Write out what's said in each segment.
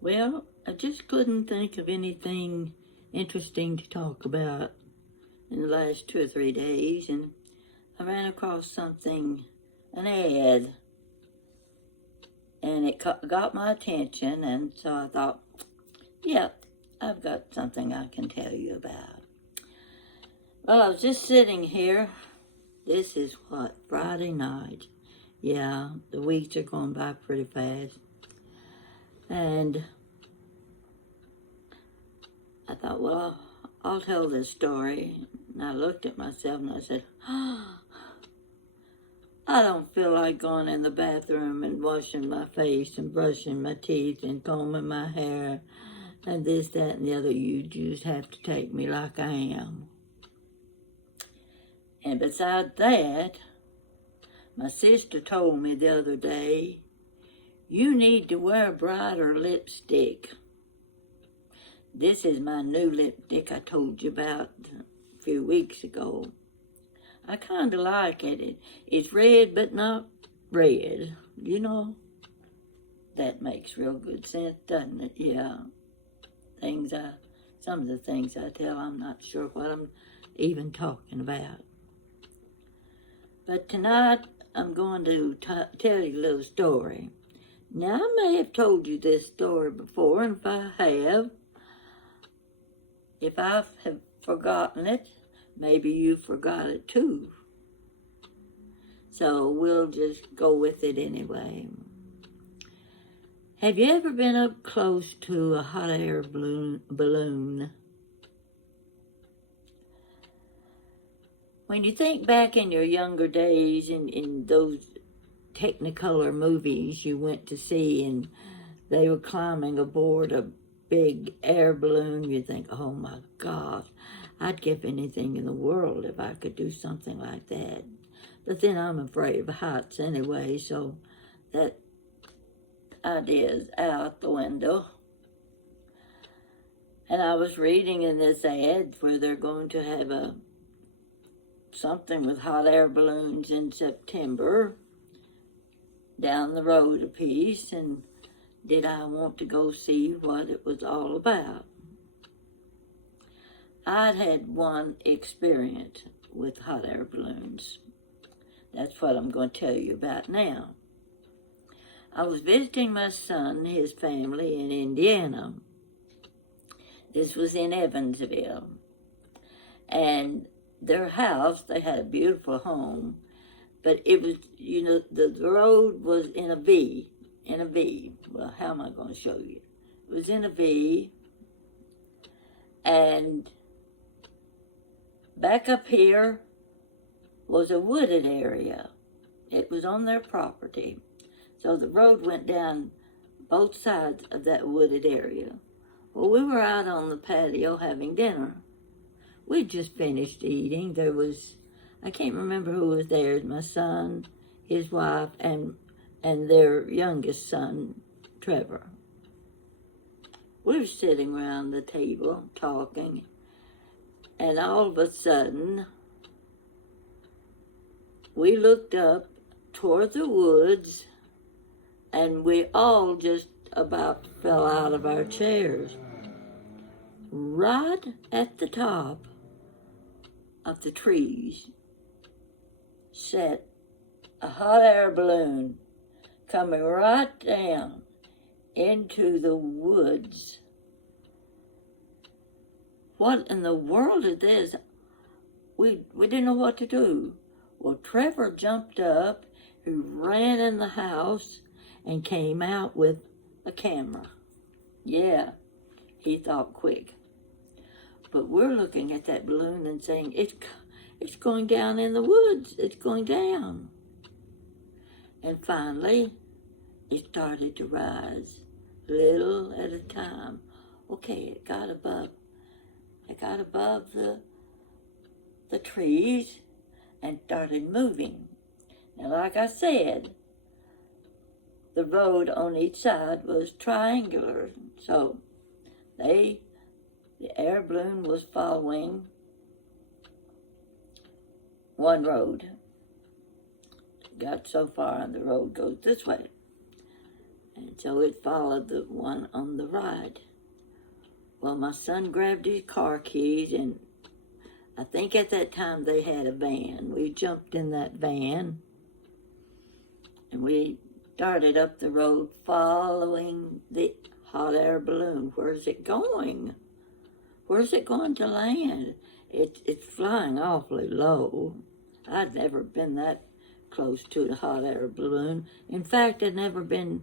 Well, I just couldn't think of anything interesting to talk about in the last 2 or 3 days, and I ran across an ad, and it got my attention, and so I thought, yeah, I've got something I can tell you about. Well, I was just sitting here. This is what, Friday night. Yeah, the weeks are going by pretty fast. And I thought, well, I'll tell this story. And I looked at myself and I said, oh, I don't feel like going in the bathroom and washing my face and brushing my teeth and combing my hair and this, that, and the other. You just have to take me like I am. And besides that, my sister told me the other day, you need to wear brighter lipstick. This is my new lipstick I told you about a few weeks ago. I kind of like it. It's red, but not red. You know, that makes real good sense, doesn't it? Yeah. Some of the things I tell, I'm not sure what I'm even talking about. But tonight, I'm going to tell you a little story. Now, I may have told you this story before, and if I have forgotten it, maybe you forgot it too. So we'll just go with it anyway. Have you ever been up close to a hot air balloon? When you think back in your younger days in those Technicolor movies you went to see and they were climbing aboard a big air balloon, you think, oh my gosh, I'd give anything in the world if I could do something like that. But then I'm afraid of heights anyway, so that idea's out the window. And I was reading in this ad where they're going to have something with hot air balloons in September down the road a piece, and did I want to go see what it was all about? I'd had one experience with hot air balloons. That's what I'm going to tell you about now. I was visiting my son and his family in Indiana. This was in Evansville. And their house, they had a beautiful home, but it was, the road was in a V. Well, how am I going to show you? It was in a V, and back up here was a wooded area. It was on their property. So the road went down both sides of that wooded area. Well, we were out on the patio having dinner. We'd just finished eating. I can't remember who was there, my son, his wife, and their youngest son, Trevor. We were sitting around the table talking, and all of a sudden, we looked up toward the woods, and we all just about fell out of our chairs. Right at the top of the trees sat a hot air balloon coming right down into the woods. What in the world is this? We didn't know what to do. Well, Trevor jumped up, he ran in the house, and came out with a camera. Yeah, he thought quick. But we're looking at that balloon and saying, it's going down in the woods. It's going down. And finally, it started to rise, little at a time. Okay, it got above the trees and started moving. Now, like I said, the road on each side was triangular, so the air balloon was following one road. Got so far, and the road goes this way. And So it followed the one on the right. Well, my son grabbed his car keys, and I think at that time they had a van. We jumped in that van, and we started up the road following the hot air balloon. Where's it going? Where's it going to land? It's flying awfully low. I'd never been that close to the hot air balloon. In fact, I'd never been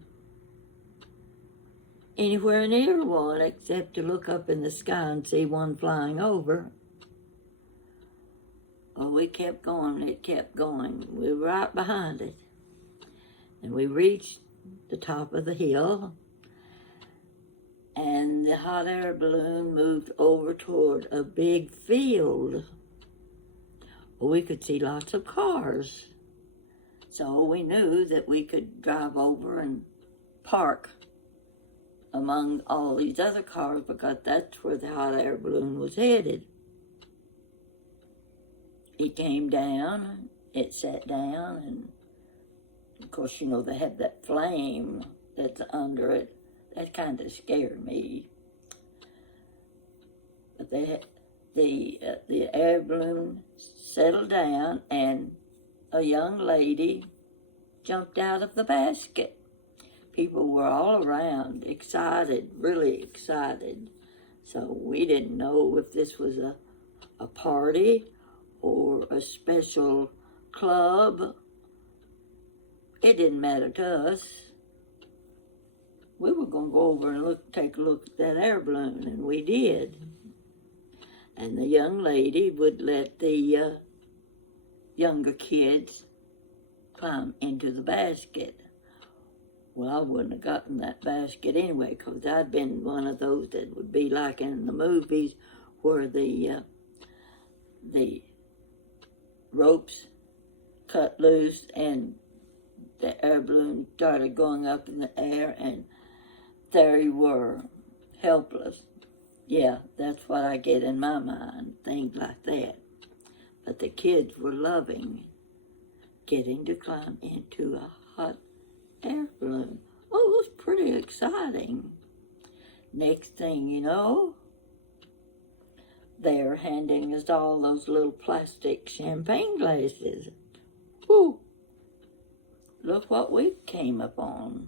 anywhere near one except to look up in the sky and see one flying over. Well, we kept going. It kept going. We were right behind it. And we reached the top of the hill, and the hot air balloon moved over toward a big field. Well, we could see lots of cars. So we knew that we could drive over and park among all these other cars because that's where the hot air balloon was headed. It came down, it sat down, and of course, you know, they have that flame that's under it. That kind of scared me. But the air balloon settled down, and a young lady jumped out of the basket. People were all around, excited, really excited. So we didn't know if this was a party or a special club. It didn't matter to us. We were going to go over and take a look at that air balloon, and we did. And the young lady would let the younger kids climb into the basket. Well, I wouldn't have gotten that basket anyway, because I'd been one of those that would be like in the movies where the ropes cut loose and the air balloon started going up in the air, and there you were, helpless. Yeah, that's what I get in my mind, things like that. But the kids were loving getting to climb into a hot air balloon. Oh, it was pretty exciting. Next thing you know, they're handing us all those little plastic champagne glasses. Ooh, look what we came upon.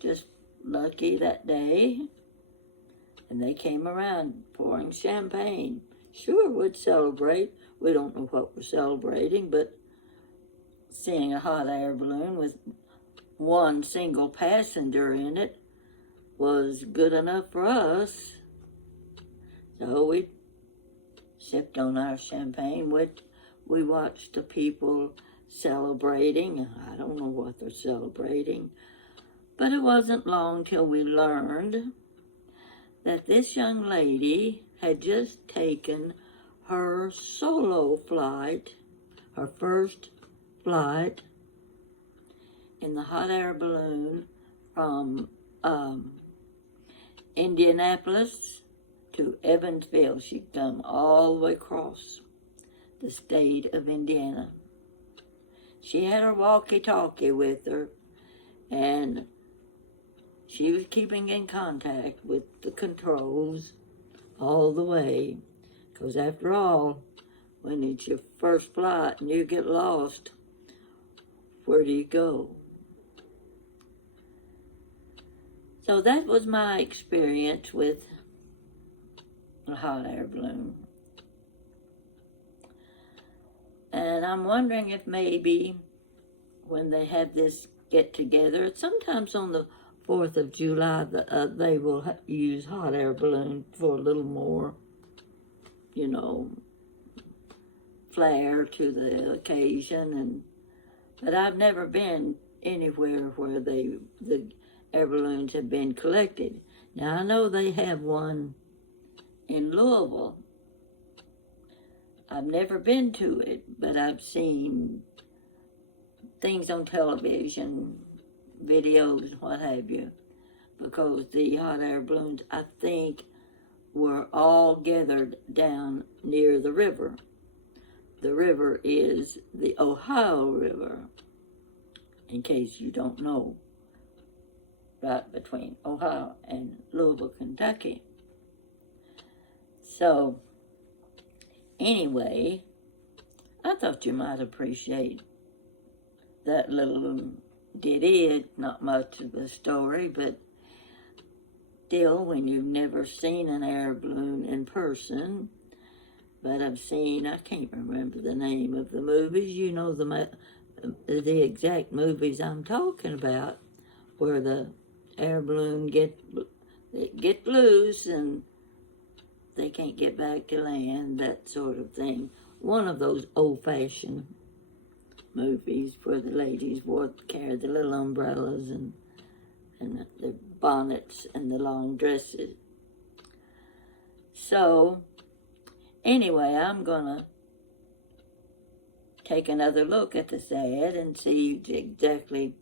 Just lucky that day. And they came around pouring champagne. Sure, we'd celebrate. We don't know what we're celebrating, but seeing a hot air balloon with one single passenger in it was good enough for us. So we sipped on our champagne. We watched the people celebrating. I don't know what they're celebrating. But it wasn't long till we learned that this young lady had just taken her solo flight, her first flight in the hot air balloon from Indianapolis to Evansville. She'd come all the way across the state of Indiana. She had her walkie-talkie with her, and she was keeping in contact with the controls all the way. Because after all, when it's your first flight and you get lost, where do you go? So that was my experience with a hot air balloon. And I'm wondering if maybe when they have this get together, sometimes on the 4th of July, they will use hot air balloon for a little more, you know, flair to the occasion. But I've never been anywhere where the air balloons have been collected. Now, I know they have one in Louisville. I've never been to it, but I've seen things on television, videos, what have you, because the hot air balloons, I think, were all gathered down near the river. The river is the Ohio River, in case you don't know. right between Ohio and Louisville, Kentucky. So, anyway, I thought you might appreciate that little ditty. Not much of a story, but still, when you've never seen an air balloon in person, but I've seen, I can't remember the name of the movies. You know the exact movies I'm talking about, where the air balloon get loose and they can't get back to land, that sort of thing. One of those old-fashioned movies where the ladies carried the little umbrellas and the bonnets and the long dresses. So, anyway, I'm gonna take another look at this ad and see exactly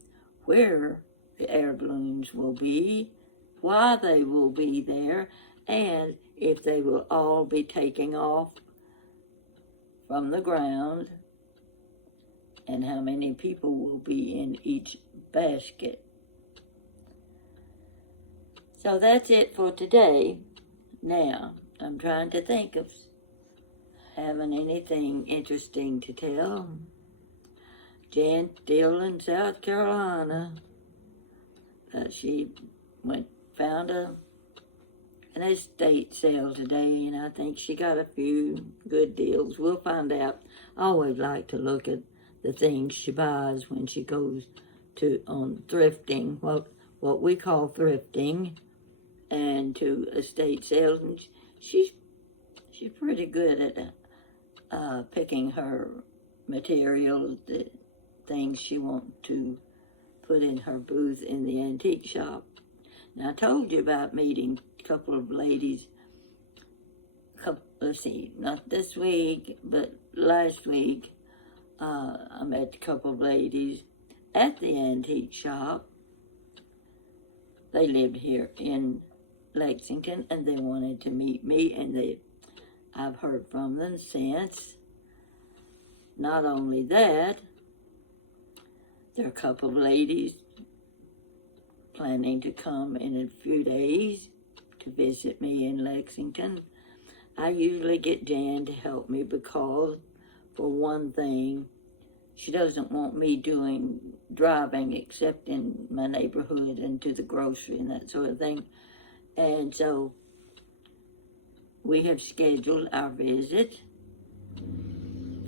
where the air balloons will be, why they will be there, and if they will all be taking off from the ground, and how many people will be in each basket. So that's it for today. Now, I'm trying to think of having anything interesting to tell. Jan's still in South Carolina. She found an estate sale today, and I think she got a few good deals. We'll find out. I always like to look at the things she buys when she goes on thrifting, what we call thrifting, and to estate sales. And she's pretty good at picking her materials, the things she wants to put in her booth in the antique shop. Now, I told you about meeting a couple of ladies, let's see, not this week, but last week. I met a couple of ladies at the antique shop. They lived here in Lexington, and they wanted to meet me, and I've heard from them since. Not only that, there are a couple of ladies planning to come in a few days to visit me in Lexington. I usually get Jan to help me because, for one thing, she doesn't want me driving except in my neighborhood and to the grocery and that sort of thing. And so we have scheduled our visit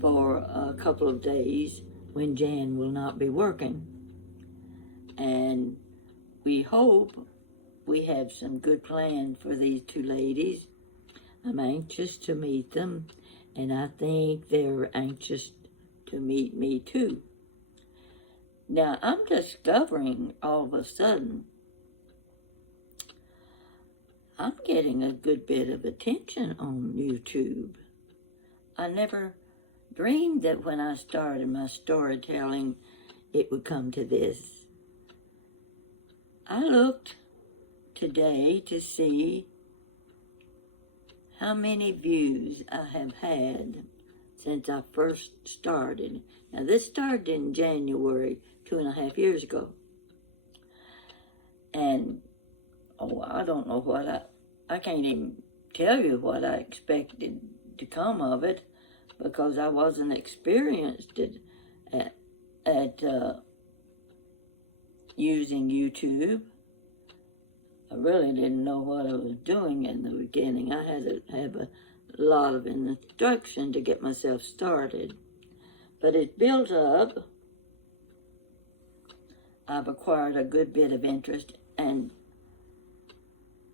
for a couple of days when Jan will not be working. And we hope we have some good plans for these two ladies. I'm anxious to meet them, and I think they're anxious to meet me too. Now, I'm discovering all of a sudden I'm getting a good bit of attention on YouTube. I never dreamed that when I started my storytelling, it would come to this. I looked today to see how many views I have had since I first started. Now, this started in January 2.5 years ago. And, I don't know I can't even tell you what I expected to come of it, because I wasn't experienced at using YouTube. I really didn't know what I was doing in the beginning. I had to have a lot of instruction to get myself started. But it built up. I've acquired a good bit of interest, and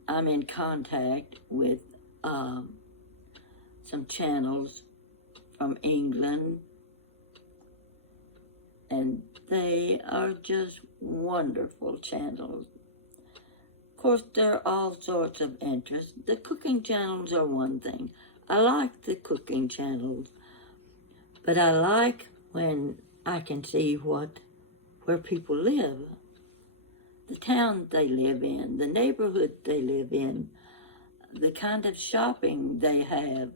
I'm in contact with some channels from England, and they are just wonderful channels. Of course, there are all sorts of interests. The cooking channels are one thing. I like the cooking channels, but I like when I can see where people live, the town they live in, the neighborhood they live in, the kind of shopping they have,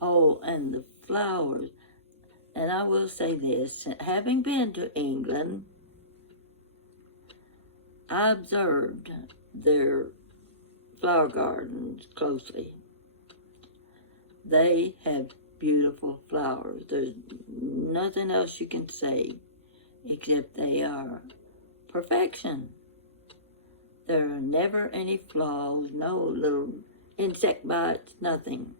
and the flowers. And I will say this, having been to England, I observed their flower gardens closely. They have beautiful flowers. There's nothing else you can say except they are perfection. There are never any flaws, no little insect bites, nothing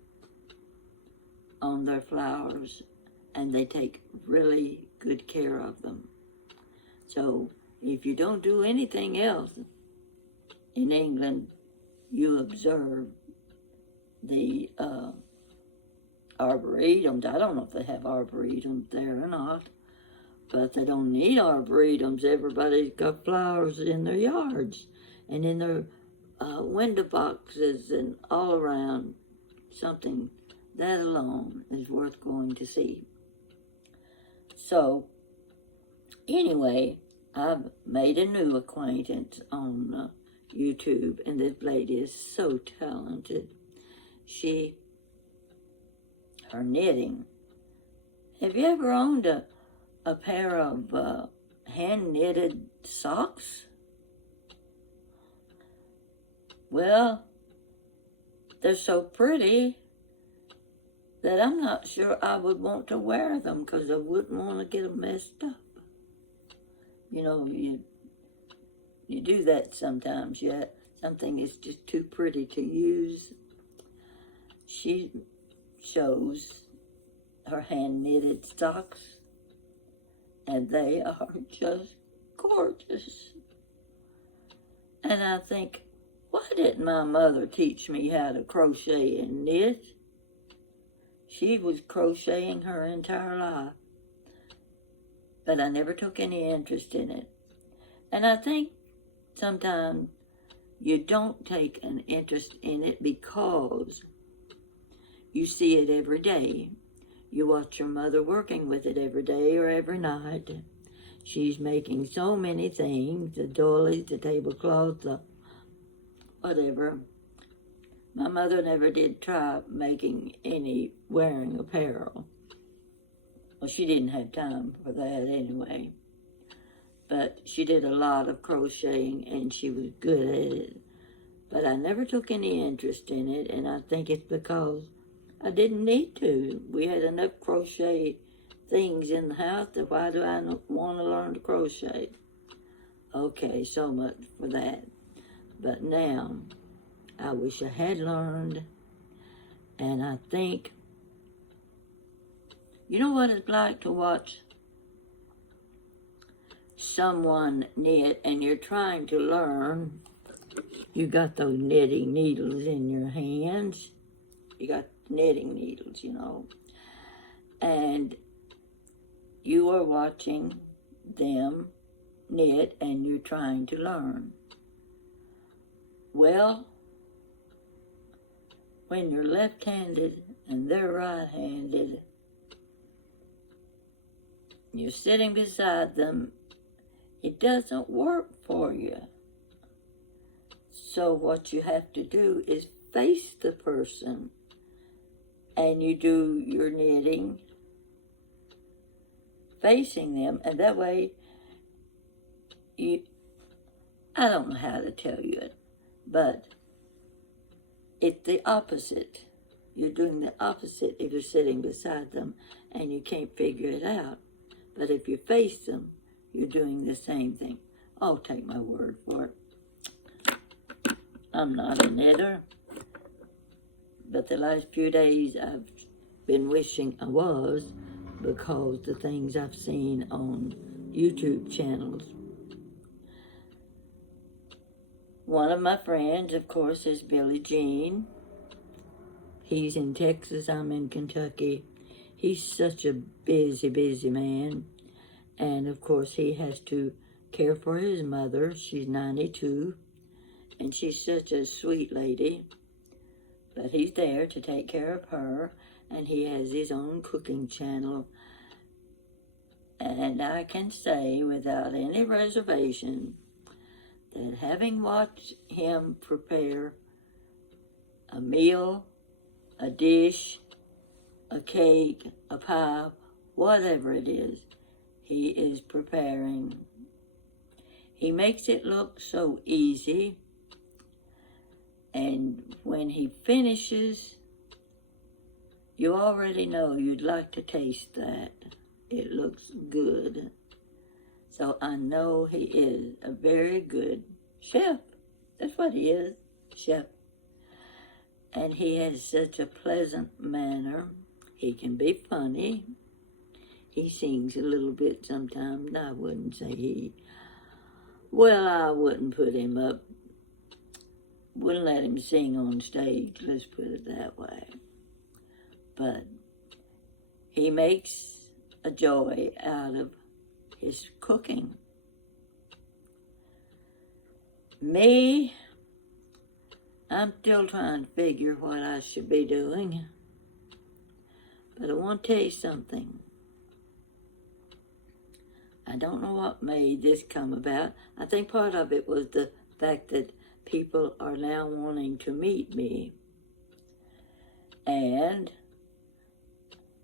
on their flowers, and they take really good care of them. So if you don't do anything else in England, you observe the arboretums. I don't know if they have arboretums there or not, but they don't need arboretums. Everybody's got flowers in their yards and in their window boxes and all around. Something that alone is worth going to see. So, anyway, I've made a new acquaintance on YouTube, and this lady is so talented. Her knitting. Have you ever owned a pair of hand-knitted socks? Well, they're so pretty that I'm not sure I would want to wear them because I wouldn't want to get them messed up. You know, you do that sometimes. Something is just too pretty to use. She shows her hand-knitted socks, and they are just gorgeous. And I think, why didn't my mother teach me how to crochet and knit? She was crocheting her entire life, but I never took any interest in it. And I think sometimes you don't take an interest in it because you see it every day. You watch your mother working with it every day or every night. She's making so many things, the doilies, the tablecloths, the whatever. My mother never did try making any wearing apparel. Well, she didn't have time for that anyway. But she did a lot of crocheting and she was good at it. But I never took any interest in it, and I think it's because I didn't need to. We had enough crochet things in the house that why do I want to learn to crochet? Okay, so much for that. But now, I wish I had learned, and I think, you know what it's like to watch someone knit and you're trying to learn. You got those knitting needles in your hands. You got knitting needles, you know. And you are watching them knit and you're trying to learn. Well, when you're left-handed and they're right-handed, you're sitting beside them, it doesn't work for you. So what you have to do is face the person, and you do your knitting facing them, and that way I don't know how to tell you it, but it's the opposite. You're doing the opposite if you're sitting beside them and you can't figure it out. But if you face them, you're doing the same thing. Oh, take my word for it. I'm not a knitter, but the last few days I've been wishing I was, because the things I've seen on YouTube channels. One of my friends, of course, is Billy Jean. He's in Texas, I'm in Kentucky. He's such a busy man. And of course, he has to care for his mother. She's 92, and she's such a sweet lady. But he's there to take care of her, and he has his own cooking channel. And I can say without any reservation that having watched him prepare a meal, a dish, a cake, a pie, whatever it is, he is preparing. He makes it look so easy, and when he finishes, you already know you'd like to taste that. It looks good. So I know he is a very good chef. That's what he is, chef. And he has such a pleasant manner. He can be funny. He sings a little bit sometimes. I wouldn't say I wouldn't put him up. Wouldn't let him sing on stage, let's put it that way. But he makes a joy out of his cooking. Me, I'm still trying to figure what I should be doing. But I want to tell you something. I don't know what made this come about. I think part of it was the fact that people are now wanting to meet me. And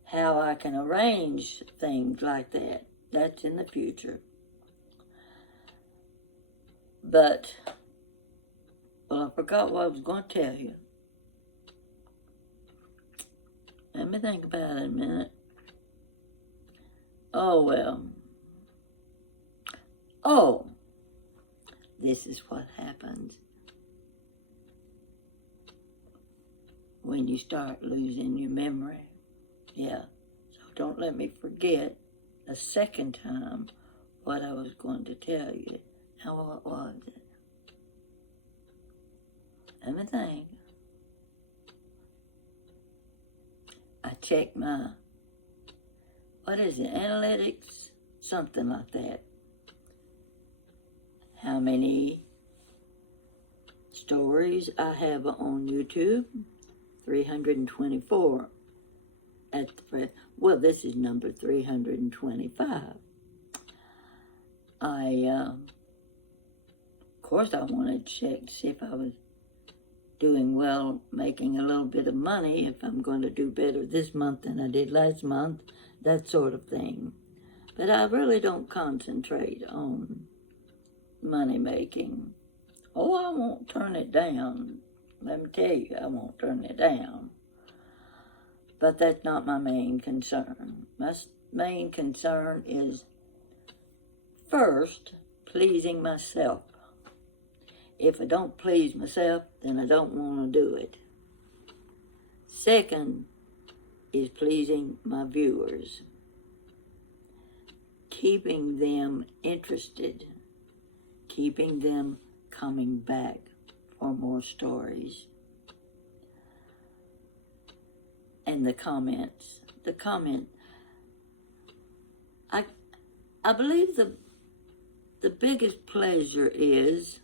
how I can arrange things like that. That's in the future. But, well, I forgot what I was going to tell you. Let me think about it a minute. Oh, well. Oh, this is what happens when you start losing your memory. Yeah, so don't let me forget a second time what I was going to tell you. Now, what was it? Let me think. I checked my, what is it, analytics? Something like that. How many stories I have on YouTube? 324. Well, this is number 325. Of course, I wanted to check to see if I was doing well, making a little bit of money, if I'm going to do better this month than I did last month, that sort of thing. But I really don't concentrate on money making. Oh, I won't turn it down. Let me tell you, I won't turn it down. But that's not my main concern. My main concern is, first, pleasing myself. If I don't please myself, then I don't want to do it. Second is pleasing my viewers. Keeping them interested. Keeping them coming back for more stories. And the comments. I believe the biggest pleasure is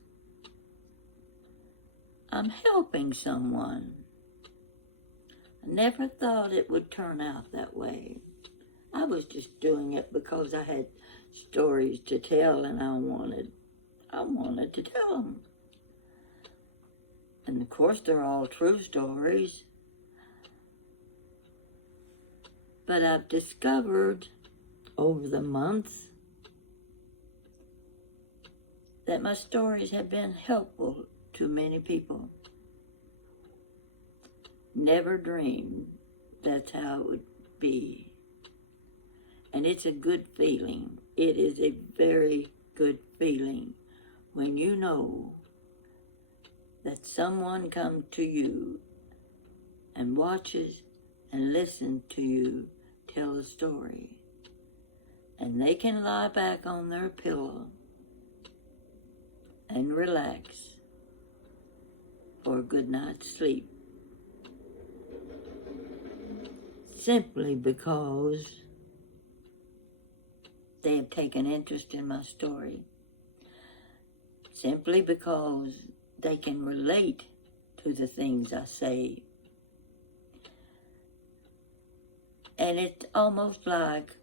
I'm helping someone. I never thought it would turn out that way. I was just doing it because I had stories to tell and I wanted to tell them. And of course they're all true stories. But I've discovered over the months that my stories have been helpful to many people. Never dreamed that's how it would be. And it's a good feeling. It is a very good feeling when you know that someone comes to you and watches and listens to you tell a story. And they can lie back on their pillow and relax for a good night's sleep. Simply because they have taken interest in my story. Simply because they can relate to the things I say. And it's almost like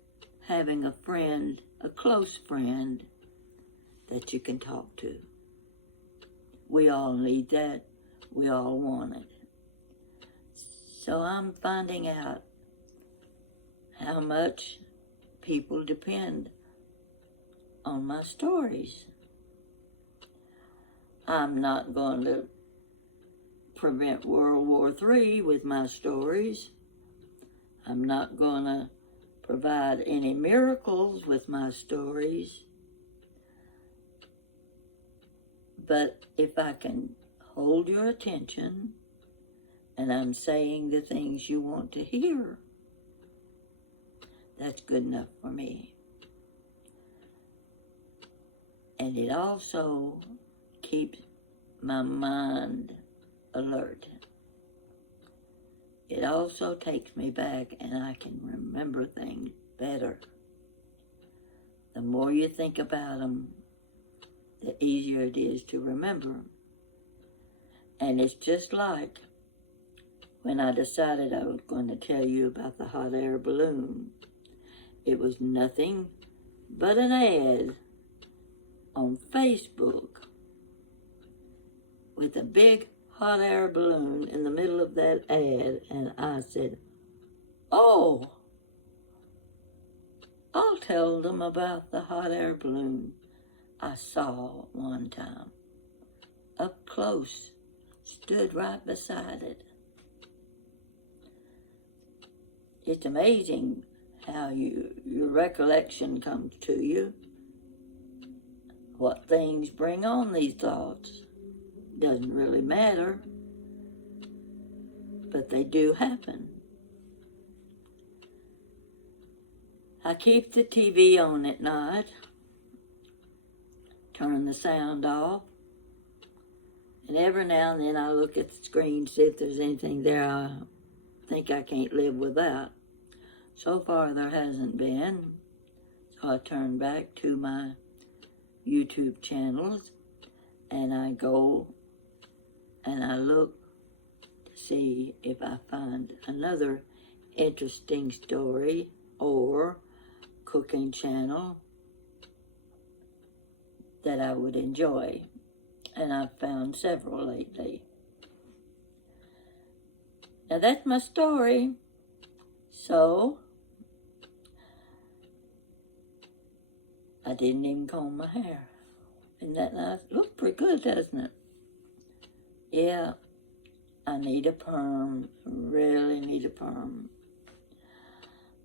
having a friend, a close friend, that you can talk to. We all need that. We all want it. So I'm finding out how much people depend on my stories. I'm not going to prevent World War III with my stories. I'm not going to provide any miracles with my stories. But if I can hold your attention and I'm saying the things you want to hear, that's good enough for me. And it also keeps my mind alert. It also takes me back and I can remember things better. The more you think about them, the easier it is to remember. And it's just like when I decided I was going to tell you about the hot air balloon. It was nothing but an ad on Facebook with a big hot air balloon in the middle of that ad, and I said, oh, I'll tell them about the hot air balloon I saw one time, up close, stood right beside it. It's amazing how your recollection comes to you, what things bring on these thoughts. Doesn't really matter, but they do happen. I keep the TV on at night, turn the sound off, and every now and then I look at the screen to see if there's anything there I think I can't live without. So far there hasn't been, so I turn back to my YouTube channels and I go and I look to see if I find another interesting story or cooking channel that I would enjoy. And I've found several lately. Now that's my story. So, I didn't even comb my hair. Isn't that nice? Looks pretty good, doesn't it? Yeah, I need a perm. Really need a perm.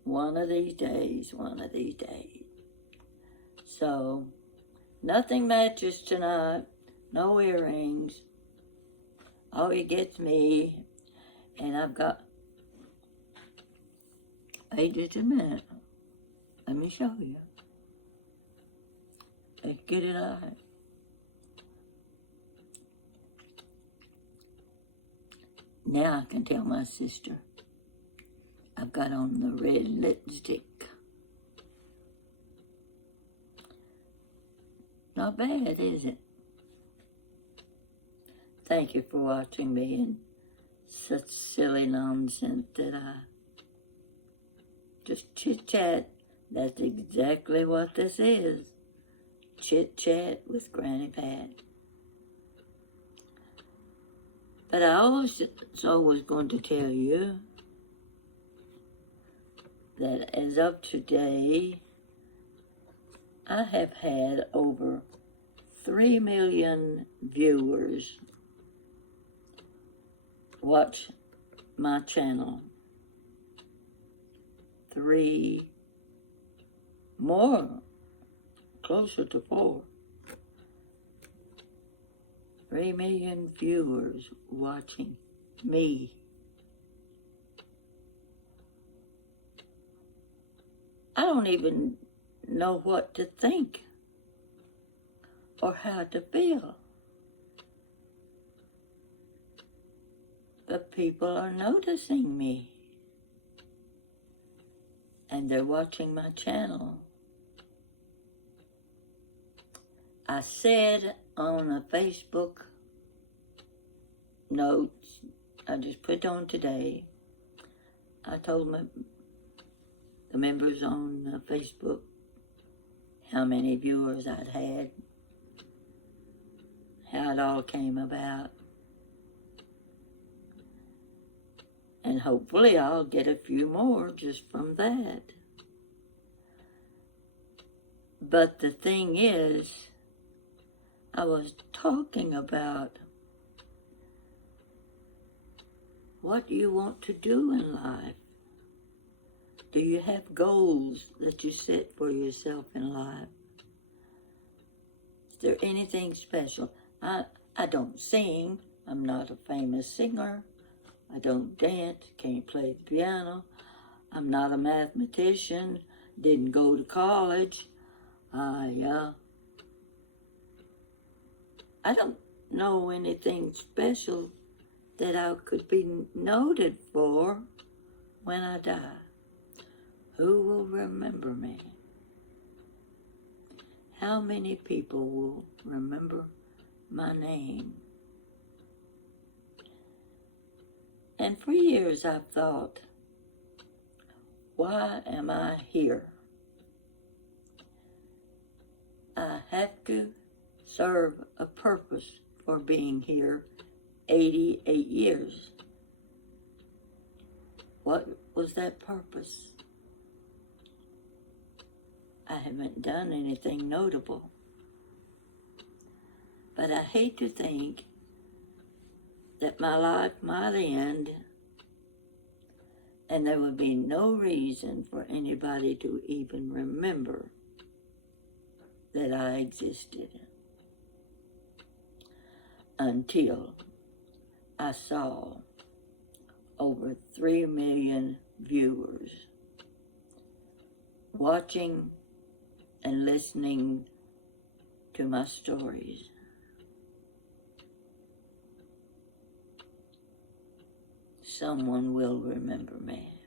One of these days. So, nothing matches tonight. No earrings. All you get's me. And I've got... Wait just a minute. Let me show you. Let's get it out. Now I can tell my sister I've got on the red lipstick. Not bad, is it? Thank you for watching me and such silly nonsense that I just chit-chat. That's exactly what this is. Chit-chat with Granny Pat. But I also was going to tell you that as of today, I have had over 3 million viewers watch my channel. 3 more, closer to 4. 3 million viewers watching me. I don't even know what to think or how to feel. But people are noticing me. And they're watching my channel. I said on a Facebook notes, I just put on today, I told the members on Facebook how many viewers I'd had, how it all came about. And hopefully I'll get a few more just from that. But the thing is, I was talking about what you want to do in life. Do you have goals that you set for yourself in life? Is there anything special? I don't sing. I'm not a famous singer. I don't dance, can't play the piano. I'm not a mathematician, didn't go to college. I don't know anything special that I could be noted for when I die. Who will remember me? How many people will remember my name? And for years I've thought, why am I here? I have to serve a purpose for being here 88 years. What was that purpose? I haven't done anything notable. But I hate to think that my life might end and there would be no reason for anybody to even remember that I existed until I saw over 3 million viewers watching and listening to my stories. Someone will remember me,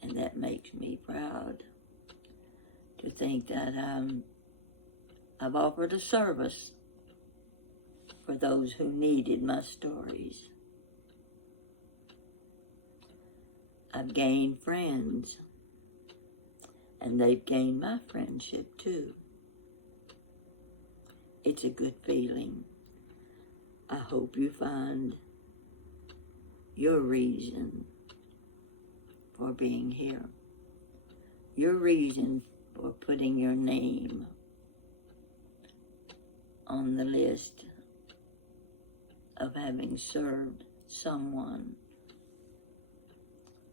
and that makes me proud to think that I've offered a service for those who needed my stories. I've gained friends, and they've gained my friendship too. It's a good feeling. I hope you find your reason for being here, your reason for putting your name on the list of having served someone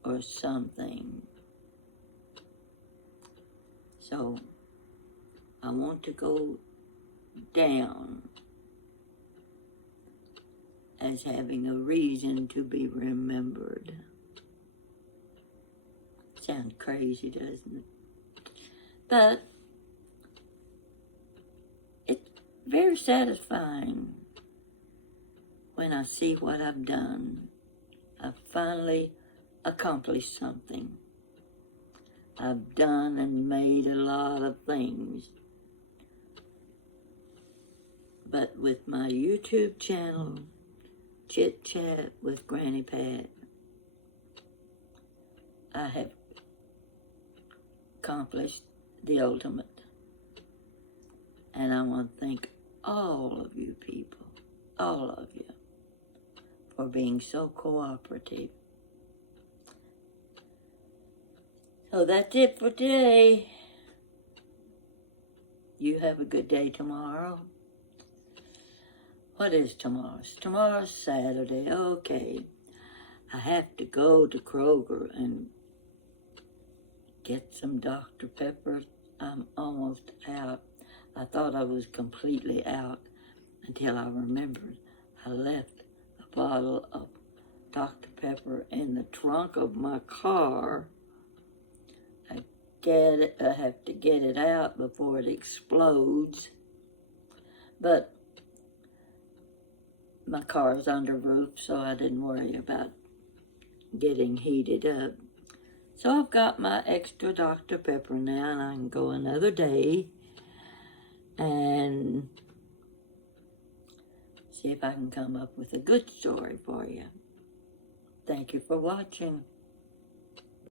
or something. So I want to go down as having a reason to be remembered. Sounds crazy, doesn't it? But it's very satisfying when I see what I've done. I've finally accomplished something. I've done and made a lot of things. But with my YouTube channel, Chit Chat with Granny Pat, I have accomplished the ultimate. And I want to thank all of you people, all of you, for being so cooperative. So that's it for today. You have a good day tomorrow. What is tomorrow? Tomorrow's Saturday. Okay. I have to go to Kroger and get some Dr. Pepper. I'm almost out. I thought I was completely out until I remembered I left a bottle of Dr. Pepper in the trunk of my car. I have to get it out before it explodes. But my car's under roof, so I didn't worry about getting heated up. So I've got my extra Dr. Pepper now, and I can go another day and see if I can come up with a good story for you. Thank you for watching.